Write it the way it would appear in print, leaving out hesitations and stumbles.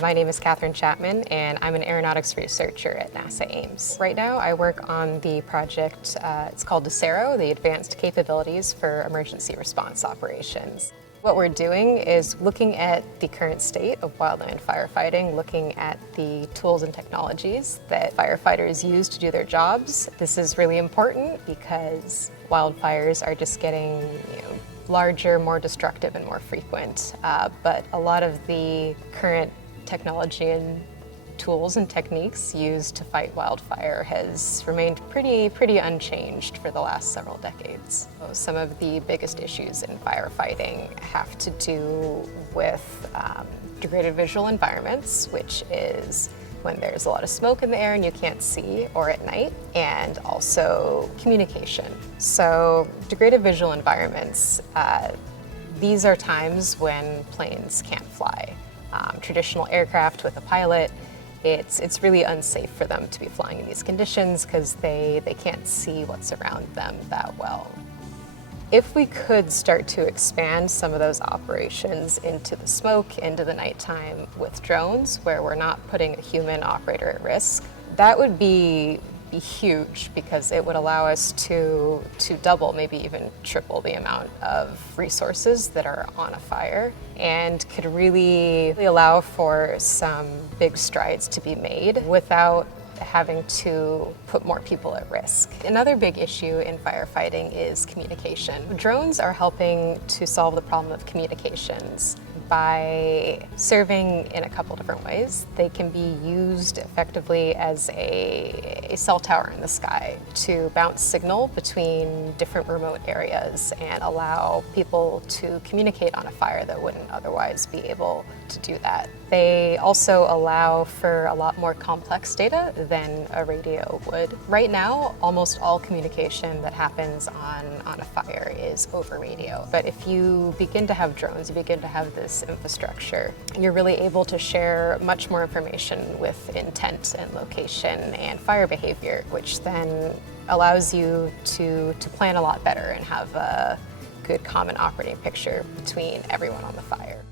My name is Kathryn Chapman, and I'm an aeronautics researcher at NASA Ames. Right now, I work on the project, it's called ACERO, the Advanced Capabilities for Emergency Response Operations. What we're doing is looking at the current state of wildland firefighting, looking at the tools and technologies that firefighters use to do their jobs. This is really important because wildfires are just getting, larger, more destructive, and more frequent. But a lot of the current technology and tools and techniques used to fight wildfire has remained pretty unchanged for the last several decades. So some of the biggest issues in firefighting have to do with degraded visual environments, which is when there's a lot of smoke in the air and you can't see, or at night, and also communication. So degraded visual environments, these are times when planes can't fly. Traditional aircraft with a pilot, it's really unsafe for them to be flying in these conditions because they can't see what's around them that well. If we could start to expand some of those operations into the smoke, into the nighttime with drones, where we're not putting a human operator at risk, that would be huge because it would allow us to double, maybe even triple the amount of resources that are on a fire, and could really allow for some big strides to be made without having to put more people at risk. Another big issue in firefighting is communication. Drones are helping to solve the problem of communications by serving in a couple different ways. They can be used effectively as a cell tower in the sky to bounce signal between different remote areas and allow people to communicate on a fire that wouldn't otherwise be able to do that. They also allow for a lot more complex data than a radio would. Right now, almost all communication that happens on a fire is over radio. But if you begin to have drones, you begin to have this infrastructure, you're really able to share much more information with intent and location and fire behavior, which then allows you to plan a lot better and have a good common operating picture between everyone on the fire.